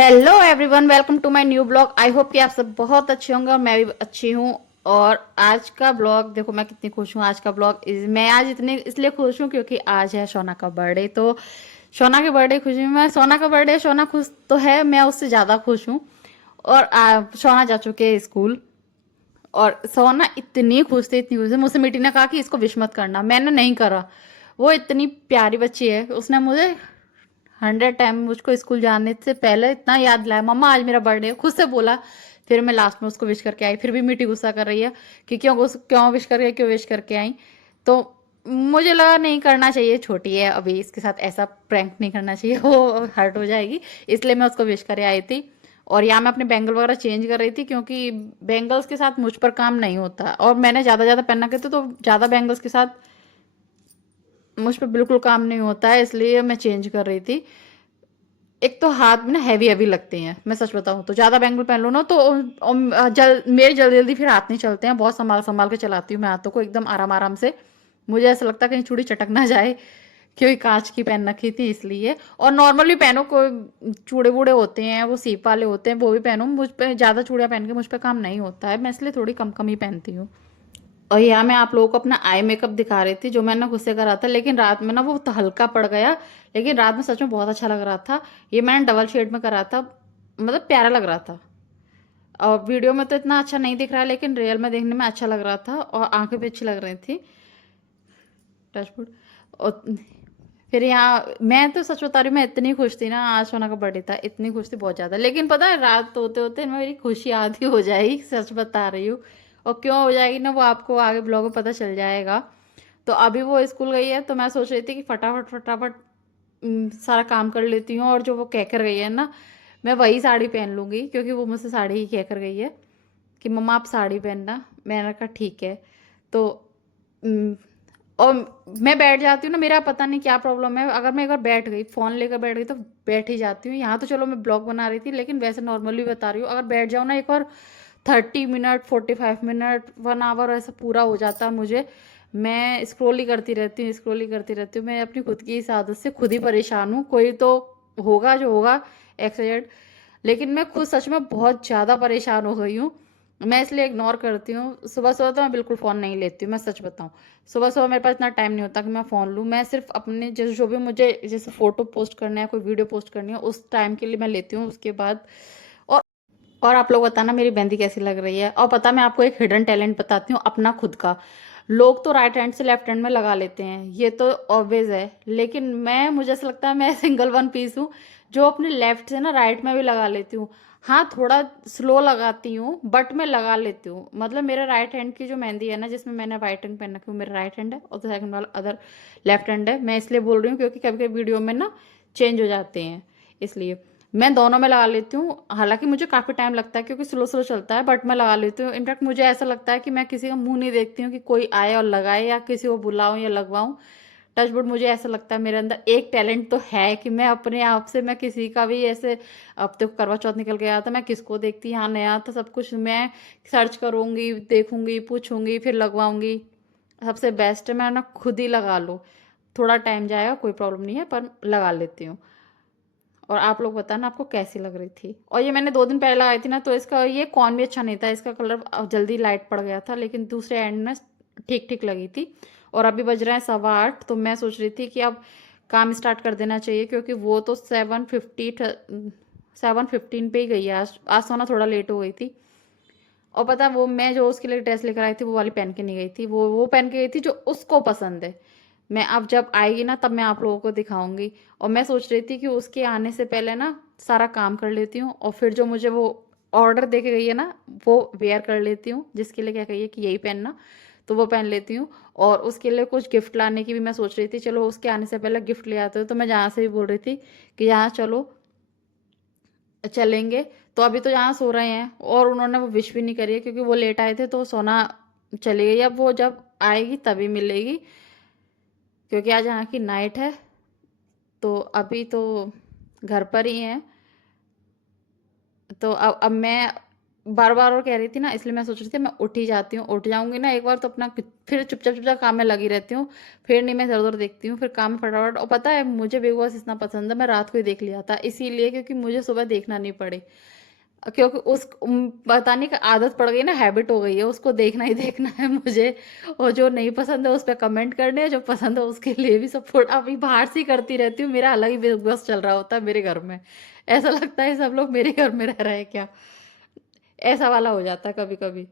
Hello everyone, welcome to my new blog. I hope कि आप सब बहुत अच्छे होंगे और मैं भी अच्छी हूँ। और आज का ब्लॉग देखो मैं कितनी खुश हूँ। आज का ब्लॉग मैं आज इतनी इसलिए खुश हूँ क्योंकि आज है सोना का बर्थडे। तो सोना के बर्थडे खुशी में सोना का बर्थडे, सोना खुश तो है, मैं उससे ज़्यादा खुश हूँ। और सोना जा चुके हैं स्कूल। और सोना इतनी खुश थी, इतनी खुश थी। मुझसे मिट्टी ने कहा कि इसको विश मत करना, मैंने नहीं करा। वो इतनी प्यारी बच्ची है, उसने मुझे 100 टाइम मुझको स्कूल जाने से पहले इतना याद दिलाया, मम्मा आज मेरा बर्थडे है, खुद से बोला। फिर मैं लास्ट में उसको विश करके आई, फिर भी मीठी गुस्सा कर रही है कि क्यों विश करके क्यों विश करके आई। तो मुझे लगा नहीं करना चाहिए, छोटी है अभी, इसके साथ ऐसा प्रैंक नहीं करना चाहिए, वो हर्ट हो जाएगी। इसलिए मैं उसको विश करे आई थी। और यहाँ मैं अपने बैंगल वगैरह चेंज कर रही थी क्योंकि बैंगल्स के साथ मुझ पर काम नहीं होता, और मैंने ज़्यादा ज़्यादा पहनना के तो ज़्यादा बैंगल्स के साथ मुझ पर बिल्कुल काम नहीं होता है, इसलिए मैं चेंज कर रही थी। एक तो हाथ में ना हैवी हैवी लगते हैं, मैं सच बताऊं तो ज़्यादा बैंगल पहन लो ना तो मेरे जल्दी जल्दी फिर हाथ नहीं चलते हैं। बहुत संभाल संभाल के चलाती हूँ मैं हाथों को, एकदम आराम आराम से। मुझे ऐसा लगता है कहीं चूड़ी चटक ना जाए, क्योंकि कांच की पहन रखी थी इसलिए। और नॉर्मली पहनो, कोई चूड़े वूड़े होते हैं वो सीप वाले होते हैं, वो भी पहनो। मुझ पे ज़्यादा चूड़ियाँ पहन के मुझ पे काम नहीं होता है, मैं इसलिए थोड़ी कम कम ही पहनती हूँ। और यहाँ मैं आप लोगों को अपना आई मेकअप दिखा रही थी जो मैंने खुद से करा था, लेकिन रात में ना वो तो हल्का पड़ गया। लेकिन रात में सच में बहुत अच्छा लग रहा था। ये मैंने डबल शेड में करा था, मतलब प्यारा लग रहा था। और वीडियो में तो इतना अच्छा नहीं दिख रहा है, लेकिन रियल में देखने में अच्छा लग रहा था और आंखें भी अच्छी लग रही थी। टचवुड। और फिर यहाँ मैं तो सच बता रही हूँ, मैं इतनी खुश थी ना, आज सोना का बर्थडे था, इतनी खुश थी बहुत ज़्यादा। लेकिन पता है रात होते होते मेरी खुशी आधी हो जाएगी, सच बता रही हूँ। और क्यों हो जाएगी ना, वो आपको आगे ब्लॉग में पता चल जाएगा। तो अभी वो स्कूल गई है, तो मैं सोच रही थी कि फटाफट फटाफट सारा काम कर लेती हूँ। और जो वो कह कर गई है ना, मैं वही साड़ी पहन लूँगी, क्योंकि वो मुझसे साड़ी ही कह कर गई है कि मम्मा आप साड़ी पहनना। मैंने कहा ठीक है। तो उम, और मैं बैठ जाती हूँ ना, मेरा पता नहीं क्या प्रॉब्लम है, अगर मैं एक बार बैठ गई, फ़ोन लेकर बैठ गई तो बैठ ही जाती हूँ। यहाँ तो चलो मैं ब्लॉग बना रही थी, लेकिन वैसे नॉर्मली बता रही हूँ, अगर बैठ जाऊँ ना एक बार, 30 मिनट 45 मिनट 1 आवर ऐसा पूरा हो जाता है मुझे। मैं स्क्रॉल ही करती रहती हूँ, स्क्रॉल ही करती रहती हूँ। मैं अपनी खुद की इस आदत से खुद ही परेशान हूँ। कोई तो होगा जो होगा एक्सीडेंट, लेकिन मैं खुद सच में बहुत ज़्यादा परेशान हो गई हूँ। मैं इसलिए इग्नोर करती हूँ। सुबह सुबह तो मैं बिल्कुल फ़ोन नहीं लेती हूँ, मैं सच बताऊँ। सुबह सुबह मेरे पास इतना टाइम नहीं होता कि मैं फ़ोन लूँ। मैं सिर्फ अपने जैसे जो भी मुझे जैसे फ़ोटो पोस्ट करना है, कोई वीडियो पोस्ट करनी है, उस टाइम के लिए मैं लेती हूँ। उसके बाद और और आप लोग बताना मेरी मेहंदी कैसी लग रही है। और पता, मैं आपको एक हिडन टैलेंट बताती हूँ अपना खुद का। लोग तो राइट हैंड से लेफ्ट हैंड में लगा लेते हैं, ये तो ऑब्वियस है, लेकिन मैं, मुझे ऐसा लगता है मैं सिंगल वन पीस हूँ, जो अपने लेफ्ट से ना राइट में भी लगा लेती हूँ। हाँ, थोड़ा स्लो लगाती हूँ, बट मैं लगा लेती हूँ। मतलब मेरे राइट हैंड की जो मेहंदी है ना, जिसमें मैंने वाइट रंग पहन रखी है, मेरा राइट हैंड है, और सेकंड वाला अदर लेफ्ट हैंड है। मैं इसलिए बोल रही हूँ क्योंकि कभी कभी वीडियो में ना चेंज हो जाते हैं, इसलिए मैं दोनों में लगा लेती हूँ। हालांकि मुझे काफ़ी टाइम लगता है क्योंकि स्लो स्लो चलता है, बट मैं लगा लेती हूँ। इनफैक्ट मुझे ऐसा लगता है कि मैं किसी का मुंह नहीं देखती हूँ कि कोई आए और लगाए, या किसी को बुलाऊं या लगवाऊं। टचवुड, मुझे ऐसा लगता है मेरे अंदर एक टैलेंट तो है कि मैं अपने आप से, मैं किसी का भी ऐसे, अब तो करवा चौथ निकल गया था, मैं किसको देखती, यहाँ नया था सब कुछ, मैं सर्च करूंगी, देखूंगी, पूछूंगी, फिर लगवाऊंगी। सबसे बेस्ट है मैं ना खुद ही लगा लूँ। थोड़ा टाइम जाएगा, कोई प्रॉब्लम नहीं है, पर लगा लेती हूँ। और आप लोग बताना आपको कैसी लग रही थी। और ये मैंने 2 दिन पहले लगाई थी ना, तो इसका ये कौन भी अच्छा नहीं था, इसका कलर जल्दी लाइट पड़ गया था, लेकिन दूसरे एंड में ठीक ठीक लगी थी। और अभी बज रहे हैं 8:15, तो मैं सोच रही थी कि अब काम स्टार्ट कर देना चाहिए, क्योंकि वो तो 7:15 पे ही गई है। आज सोना थोड़ा लेट हो गई थी। और पता है, वो मैं जो उसके लिए ड्रेस लेकर आई थी, वो वाली पहन के नहीं गई थी, वो पहन के गई थी जो उसको पसंद है। मैं अब जब आएगी ना, तब मैं आप लोगों को दिखाऊंगी। और मैं सोच रही थी कि उसके आने से पहले ना सारा काम कर लेती हूँ, और फिर जो मुझे वो ऑर्डर दे के गई है ना, वो वेयर कर लेती हूँ, जिसके लिए क्या कही है कि यही पहनना, तो वो पहन लेती हूँ। और उसके लिए कुछ गिफ्ट लाने की भी मैं सोच रही थी, चलो उसके आने से पहले गिफ्ट ले आते हो। तो मैं जहाँ से भी बोल रही थी कि यहाँ चलो, चलेंगे। तो अभी तो यहाँ सो रहे हैं, और उन्होंने वो विश भी नहीं करी है क्योंकि वो लेट आए थे, तो सोना चली गई। अब वो जब आएगी तभी मिलेगी, क्योंकि आज यहाँ की नाइट है। तो अभी तो घर पर ही हैं। तो अब मैं बार बार और कह रही थी ना, इसलिए मैं सोच रही थी मैं उठ ही जाती हूँ। उठ जाऊंगी ना एक बार तो अपना फिर चुपचाप चुपचाप काम में लगी रहती हूँ। फिर नहीं मैं इधर उधर देखती हूँ, फिर काम में फटाफट। और पता है मुझे बिग बॉस इतना पसंद है, मैं रात को ही देख लिया था इसीलिए, क्योंकि मुझे सुबह देखना नहीं पड़े। क्योंकि उस बताने की आदत पड़ गई ना, हैबिट हो गई है, उसको देखना ही देखना है मुझे। और जो नहीं पसंद है उस पर कमेंट करने हैं, जो पसंद है उसके लिए भी सपोर्ट। अभी बाहर से ही करती रहती हूँ, मेरा अलग ही बिग बॉस चल रहा होता है मेरे घर में। ऐसा लगता है सब लोग मेरे घर में रह रहे हैं क्या, ऐसा वाला हो जाता है कभी कभी।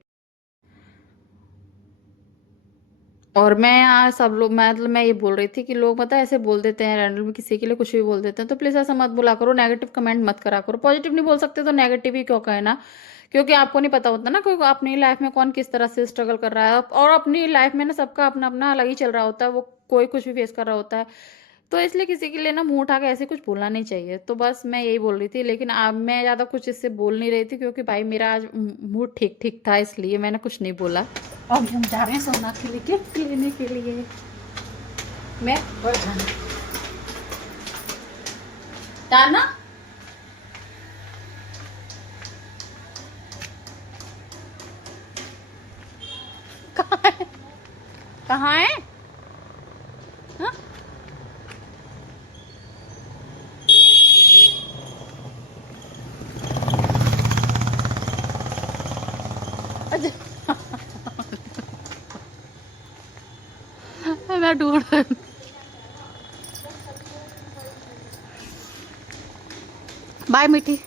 और मैं यहाँ सब लोग, मतलब मैं ये बोल रही थी कि लोग पता है ऐसे बोल देते हैं रैंडम में, किसी के लिए कुछ भी बोल देते हैं, तो प्लीज़ ऐसा मत बोला करो, नेगेटिव कमेंट मत करा करो। पॉजिटिव नहीं बोल सकते तो नेगेटिव ही क्यों कहे ना, क्योंकि आपको नहीं पता होता ना कोई अपनी लाइफ में कौन किस तरह से स्ट्रगल कर रहा है। और अपनी लाइफ में ना सबका अपना अपना अलग ही चल रहा होता है, वो कोई कुछ भी फेस कर रहा होता है। तो इसलिए किसी के लिए ना मुंह उठा के ऐसे कुछ बोलना नहीं चाहिए। तो बस मैं यही बोल रही थी, लेकिन अब मैं ज़्यादा कुछ इससे बोल नहीं रही थी, क्योंकि भाई मेरा आज मूड ठीक ठीक था, इसलिए मैंने कुछ नहीं बोला। अब हम जा रहे हैं सोना के लिए गिफ्ट लेने के लिए। मैं और जाना कहाँ है, कहाँ है? हाँ? अच्छा, मैं ढूंढ रही हूँ। बाय मीठी,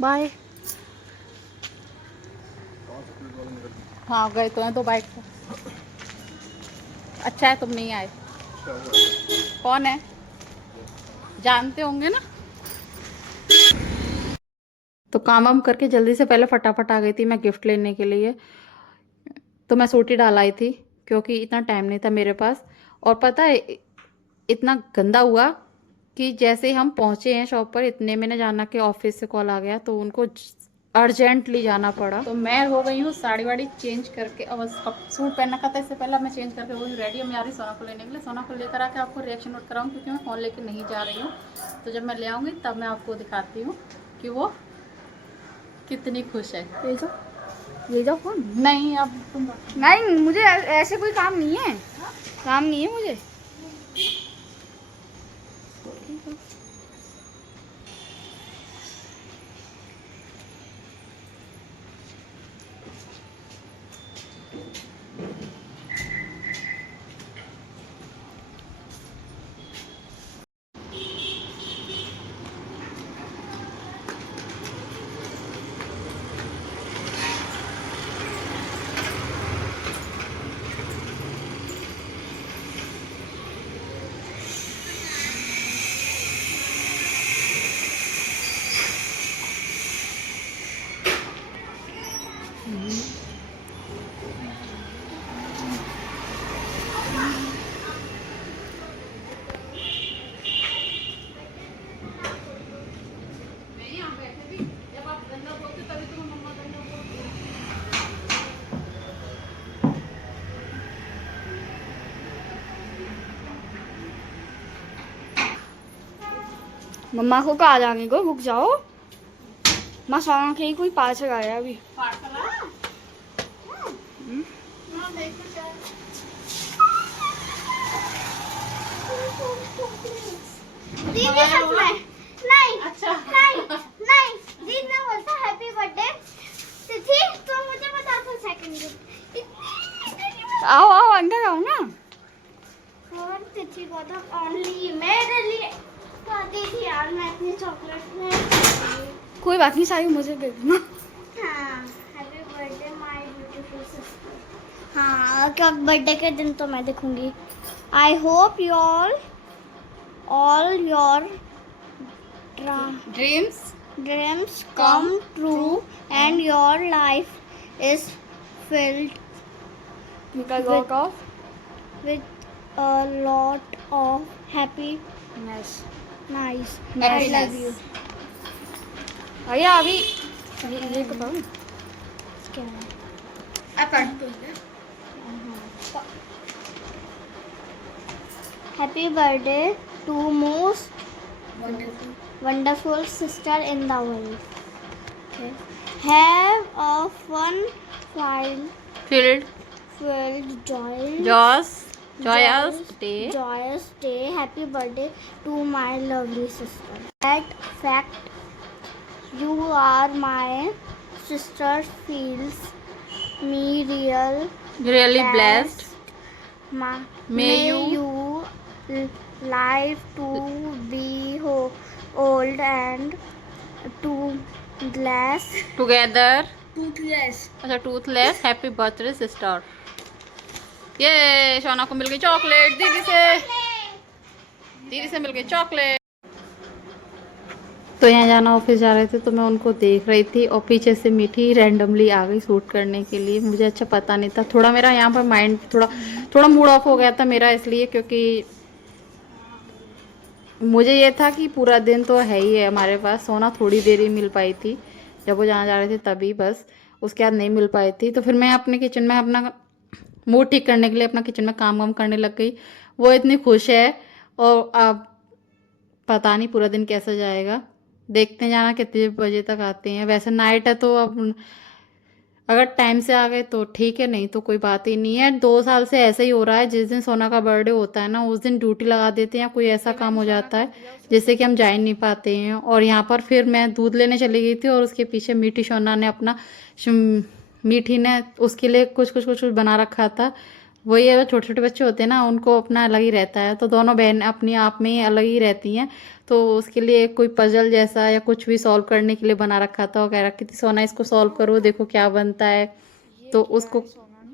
बाय। हाँ गए तो हैं तो बाइक पे। अच्छा है तुम नहीं आए। कौन है, जानते होंगे ना। तो काम वाम करके जल्दी से पहले फटाफट आ गई थी मैं गिफ्ट लेने के लिए। तो मैं सोटी डाल आई थी, क्योंकि इतना टाइम नहीं था मेरे पास। और पता है इतना गंदा हुआ कि जैसे ही हम पहुंचे हैं शॉप पर, इतने में ना जाना के ऑफिस से कॉल आ गया, तो उनको अर्जेंटली जाना पड़ा। तो मैं हो गई हूँ साड़ी वाड़ी चेंज करके, और सूट पहनना का था इससे पहले, मैं चेंज करके हो गई रेडी। मैं आ रही सोना को लेने के लिए, सोना को लेकर आके आपको रिएक्शन नोट कराऊँ, क्योंकि मैं फ़ोन लेके नहीं जा रही हूँ। तो जब मैं ले आऊँगी तब मैं आपको दिखाती हूँ कि वो कितनी खुश है। ले जाओ फोन। नहीं अब तुम नहीं मुझे ऐसे कोई काम नहीं है, काम नहीं है मुझे। मम्मा को कहा जाने को, रुक जाओ। माँ सोना के ही कोई पास आया अभी। दीदी सच में नहीं। अच्छा नहीं नहीं दीदी ने बोलता हैप्पी बर्थडे तिथि, तो मुझे बता दो सेकंड गिफ्ट। आओ आओ अंदर आओ ना। और तिथि को तो ओनली मेरे लिए कहती थी यार, मैं इतनी चॉकलेट में। कोई बात नहीं, सारी मुझे दे देना। हाँ happy birthday my beautiful sister. हाँ कब बर्थडे के दिन तो मैं देखूंगी। I hope you all your dreams come true and your life is filled with a lot of happiness. Nice. I love you. भैया अभी ये बताओ क्या है? Happy birthday to most wonderful sister in the world. Okay. Have a fun filled filled joyous day. joyous day. Happy birthday to my lovely sister. That fact, you are my sister, feels me Really blessed. Ma- May you live to be old and to glass together. toothless. अच्छा Toothless. Happy birthday sister. ये शोना को मिल गई chocolate दीदी से मिल गई chocolate. तो यहाँ जाना ऑफिस जा रहे थे तो मैं उनको देख रही थी और पीछे से मीठी रैंडमली आ गई शूट करने के लिए. मुझे अच्छा पता नहीं था. थोड़ा मेरा यहाँ पर माइंड थोड़ा मूड ऑफ हो गया था मेरा, इसलिए क्योंकि मुझे ये था कि पूरा दिन तो है ही है हमारे पास. सोना थोड़ी देर ही मिल पाई थी जब वो जहाँ जा रहे थे तभी, बस उसके बाद नहीं मिल पाई थी. तो फिर मैं अपने किचन में अपना मूड ठीक करने के लिए अपना किचन में काम वाम करने लग गई. वो इतनी खुश है और अब पता नहीं पूरा दिन कैसा जाएगा. देखते हैं जाना कितने बजे तक आते हैं. वैसे नाइट है तो अब अगर टाइम से आ गए तो ठीक है, नहीं तो कोई बात ही नहीं है. 2 साल से ऐसा ही हो रहा है. जिस दिन सोना का बर्थडे होता है ना उस दिन ड्यूटी लगा देते हैं या कोई ऐसा काम हो जाता है जिससे कि हम जा ही नहीं पाते हैं. और यहाँ पर फिर मैं दूध लेने चली गई थी और उसके पीछे मीठी सोना ने अपना मीठी ने उसके लिए कुछ बना रखा था. वही है, छोटे छोटे बच्चे होते हैं ना उनको अपना अलग ही रहता है. तो दोनों बहन अपनी आप में ही अलग ही रहती हैं. तो उसके लिए कोई पजल जैसा या कुछ भी सॉल्व करने के लिए बना रखा था. और कह रखी थी सोना इसको सॉल्व करो देखो क्या बनता है. तो उसको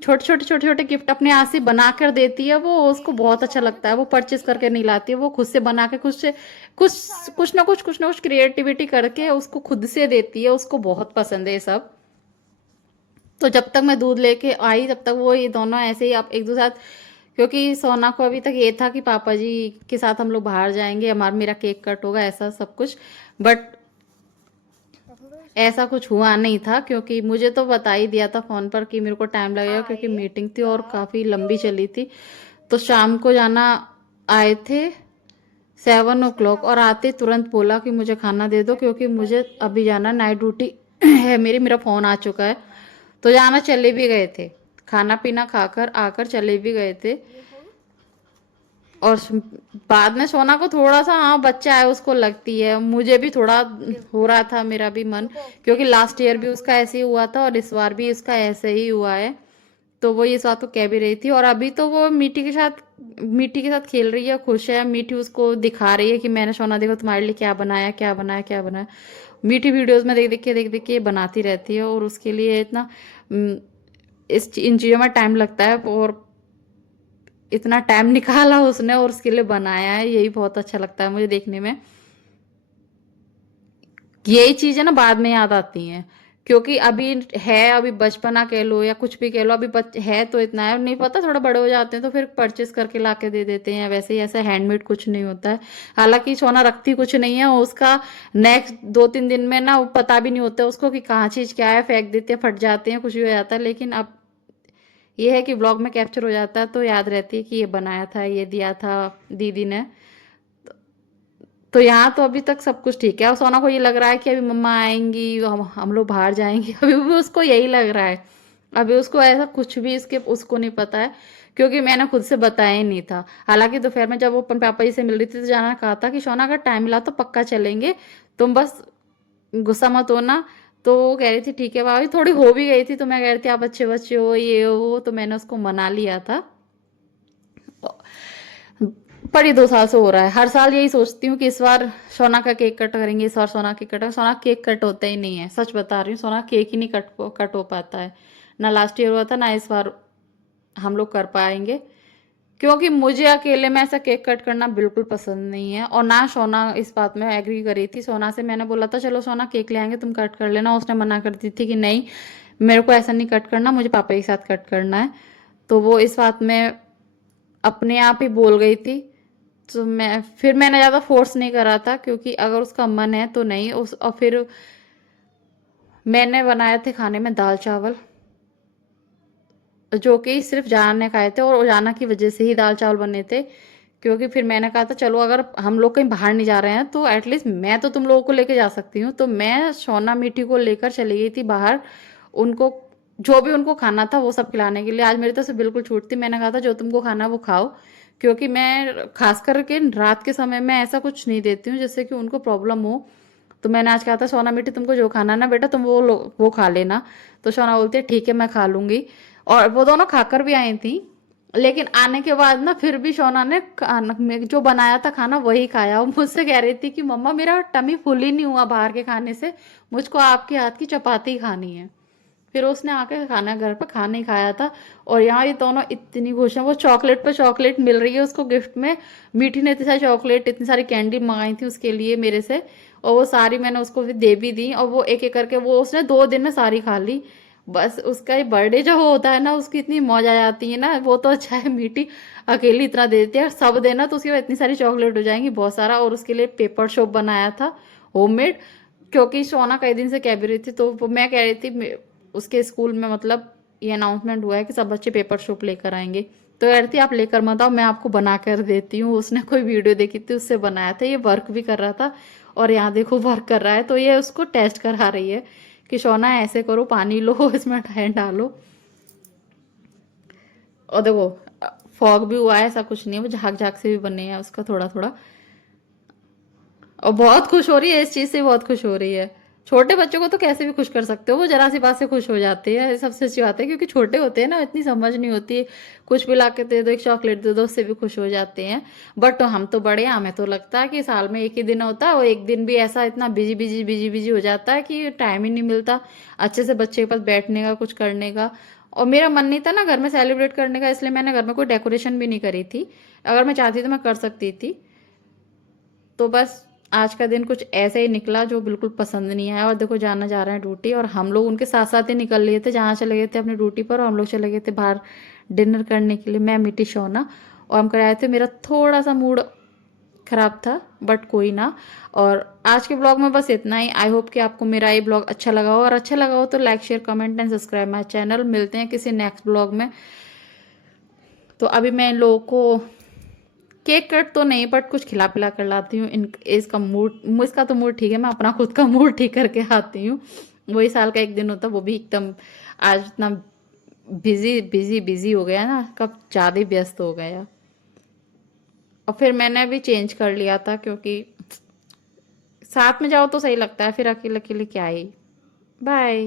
छोटे छोटे गिफ्ट अपने हाथ से बना कर देती है वो. उसको बहुत अच्छा लगता है. वो परचेज करके नहीं लाती है, वो खुद से बना के कुछ ना कुछ क्रिएटिविटी करके उसको खुद से देती है. उसको बहुत पसंद है ये सब. तो जब तक मैं दूध लेके आई तब तक वो ये दोनों ऐसे ही आप एक दो साथ, क्योंकि सोना को अभी तक ये था कि पापा जी के साथ हम लोग बाहर जाएंगे, मेरा केक कट होगा ऐसा सब कुछ. बट ऐसा कुछ हुआ नहीं था क्योंकि मुझे तो बता ही दिया था फ़ोन पर कि मेरे को टाइम लगेगा क्योंकि मीटिंग थी और काफ़ी लंबी चली थी. तो शाम को जाना आए थे 7 o'clock और आते तुरंत बोला कि मुझे खाना दे दो क्योंकि मुझे अभी जाना नाइट ड्यूटी है मेरा फ़ोन आ चुका है. तो जाना चले भी गए थे, खाना पीना खाकर आकर चले भी गए थे. और बाद में सोना को थोड़ा सा हाँ बच्चा है उसको लगती है. मुझे भी थोड़ा हो रहा था मेरा भी मन, क्योंकि लास्ट ईयर भी उसका ऐसे ही हुआ था और इस बार भी उसका ऐसे ही हुआ है. तो वो ये बात तो कह भी रही थी. और अभी तो वो मीठी के साथ खेल रही है, खुश है. मीठी उसको दिखा रही है कि मैंने सोना देखो तुम्हारे लिए क्या बनाया क्या बनाया क्या बनाया. मीठी वीडियोस में देख देख के बनाती रहती है और उसके लिए इतना इन चीज़ों में टाइम लगता है और इतना टाइम निकाला उसने और उसके लिए बनाया है. यही बहुत अच्छा लगता है मुझे देखने में. यही चीज़ें ना बाद में याद आती हैं क्योंकि अभी बचपना कह लो या कुछ भी कह लो. अभी है तो इतना है, नहीं पता थोड़ा बड़े हो जाते हैं तो फिर परचेस करके ला के दे देते हैं. वैसे ही ऐसा हैंडमेड कुछ नहीं होता है. हालांकि सोना रखती कुछ नहीं है, उसका नेक्स्ट 2-3 दिन में ना वो पता भी नहीं होता उसको कि कहाँ चीज़ क्या है. फेंक देते हैं, फट जाते हैं, कुछ भी हो जाता है. लेकिन अब ये है कि ब्लॉग में कैप्चर हो जाता है तो याद रहती है कि ये बनाया था, ये दिया था दीदी ने. तो यहाँ तो अभी तक सब कुछ ठीक है. और सोना को ये लग रहा है कि अभी मम्मा आएंगी, हम लोग बाहर जाएंगे. अभी भी उसको यही लग रहा है. अभी उसको ऐसा कुछ भी उसको नहीं पता है क्योंकि मैंने खुद से बताया ही नहीं था. हालांकि दोपहर में जब वो अपन पापा जी से मिल रही थी तो जाना कहा था कि सोना अगर टाइम मिला तो पक्का चलेंगे, तुम बस गुस्सा मत होना. तो वो कह रही थी ठीक है भाभी. थोड़ी हो भी गई थी तो मैं कह रही थी आप अच्छे बच्चे हो ये हो, तो मैंने उसको मना लिया था. पर ये 2 साल से हो रहा है. हर साल यही सोचती हूँ कि इस बार सोना का केक कट करेंगे, इस बार सोना केक कट. सोना केक कट होता ही नहीं है, सच बता रही हूँ. सोना केक ही नहीं कट हो पाता है. ना लास्ट ईयर हुआ था ना इस बार हम लोग कर पाएंगे क्योंकि मुझे अकेले में ऐसा केक कट करना बिल्कुल पसंद नहीं है. और ना सोना इस बात में एग्री करी थी. सोना से मैंने बोला था चलो सोना केक ले आएंगे तुम कट कर लेना. उसने मना कर दी थी कि नहीं मेरे को ऐसा नहीं कट करना, मुझे पापा के साथ कट करना है. तो वो इस बात में अपने आप ही बोल गई थी. तो मैंने ज़्यादा फोर्स नहीं करा था क्योंकि अगर उसका मन है तो नहीं. और फिर मैंने बनाए थे खाने में दाल चावल जो कि सिर्फ जाना ने खाए थे और जाना की वजह से ही दाल चावल बने थे क्योंकि फिर मैंने कहा था चलो अगर हम लोग कहीं बाहर नहीं जा रहे हैं तो एटलीस्ट मैं तो तुम लोगों को लेके जा सकती हूँ। तो मैं सोना मीठी को लेकर चली गई थी बाहर, उनको जो भी उनको खाना था वो सब खिलाने के लिए। आज मेरी तरफ से बिल्कुल छूट थी, मैंने कहा था जो तुमको खाना वो खाओ, क्योंकि मैं खास करके रात के समय में ऐसा कुछ नहीं देती हूँ जिससे कि उनको प्रॉब्लम हो। तो मैंने आज कहा था सोना मीठी तुमको जो खाना ना बेटा तुम वो खा लेना। तो सोना बोलती है ठीक है मैं खा लूंगी, और वो दोनों खाकर भी आई थी। लेकिन आने के बाद ना फिर भी शोना ने जो बनाया था खाना वही खाया, और मुझसे कह रही थी कि मम्मा मेरा टमी फुल ही नहीं हुआ बाहर के खाने से, मुझको आपके हाथ की चपाती खानी है। फिर उसने आके खाना घर पर खाना ही खाया था। और यहाँ ये दोनों इतनी खुश हैं, वो चॉकलेट पे चॉकलेट मिल रही है उसको गिफ्ट में। मीठी ने इतनी सारी चॉकलेट इतनी सारी कैंडी मंगाई थी उसके लिए मेरे से, और वो सारी मैंने उसको भी दे भी दी, और वो एक एक करके वो उसने 2 दिन में सारी खा ली। बस उसका ये बर्थडे जो होता है ना उसकी इतनी मौज आ जाती है ना, वो तो अच्छा है मीठी अकेली इतना दे देती है, सब देना तो उसके बाद इतनी सारी चॉकलेट हो जाएंगी बहुत सारा। और उसके लिए पेपर शॉप बनाया था होममेड, क्योंकि सोना कई दिन से कह भी रही थी, तो मैं कह रही थी उसके स्कूल में मतलब ये अनाउंसमेंट हुआ है कि सब बच्चे पेपर शॉप लेकर आएंगे। तो कह रही थी आप लेकर मत आओ मैं आपको बना कर देती हूँ। उसने कोई वीडियो देखी थी उससे बनाया था, ये वर्क भी कर रहा था, और यहाँ देखो वर्क कर रहा है। तो ये उसको टेस्ट करा रही है कि सोना ऐसे करो, पानी लो इसमें हैंड डालो। और देखो फॉग भी हुआ है, ऐसा कुछ नहीं है, वो झाग झाग से भी बने हैं उसका थोड़ा थोड़ा। और बहुत खुश हो रही है इस चीज से, बहुत खुश हो रही है। छोटे बच्चों को तो कैसे भी खुश कर सकते हो, वो जरा सी बात से खुश हो जाते हैं, सबसे अच्छी बात है, क्योंकि छोटे होते हैं ना इतनी समझ नहीं होती। कुछ भी ला के दे दो, एक चॉकलेट दे दो, उससे भी खुश हो जाते हैं। बट हम तो बड़े हैं, हमें तो लगता है कि साल में एक ही दिन होता है, और एक दिन भी ऐसा इतना बिजी बिजी बिजी बिजी हो जाता है कि टाइम ही नहीं मिलता अच्छे से बच्चे के पास बैठने का, कुछ करने का। और मेरा मन नहीं था ना घर में सेलिब्रेट करने का, इसलिए मैंने घर में कोई डेकोरेशन भी नहीं करी थी। अगर मैं चाहती तो मैं कर सकती थी। तो बस आज का दिन कुछ ऐसे ही निकला जो बिल्कुल पसंद नहीं आया। और देखो जाना जा रहा है ड्यूटी, और हम लोग उनके साथ साथ ही निकल लिए थे, जहाँ चले गए थे अपनी ड्यूटी पर, और हम लोग चले गए थे बाहर डिनर करने के लिए, मैं मीठी शोना। और हम कराए थे, मेरा थोड़ा सा मूड खराब था बट कोई ना। और आज के ब्लॉग में बस इतना ही। आई होप कि आपको मेरा ये ब्लॉग अच्छा लगा हो, और अच्छा लगा हो तो like share comment and subscribe my channel. मिलते हैं किसी नेक्स्ट ब्लॉग में। तो अभी मैं इन लोगों को केक कट तो नहीं बट कुछ खिला पिला कर लाती हूँ। इन इसका मूड, इसका तो मूड ठीक है, मैं अपना खुद का मूड ठीक करके आती हूँ। वही साल का एक दिन होता, वो भी एकदम आज इतना बिजी बिजी बिजी हो गया ना, कब ज़्यादा ही व्यस्त हो गया। और फिर मैंने भी चेंज कर लिया था, क्योंकि साथ में जाओ तो सही लगता है, फिर अकेले अकेले क्या ही। बाय।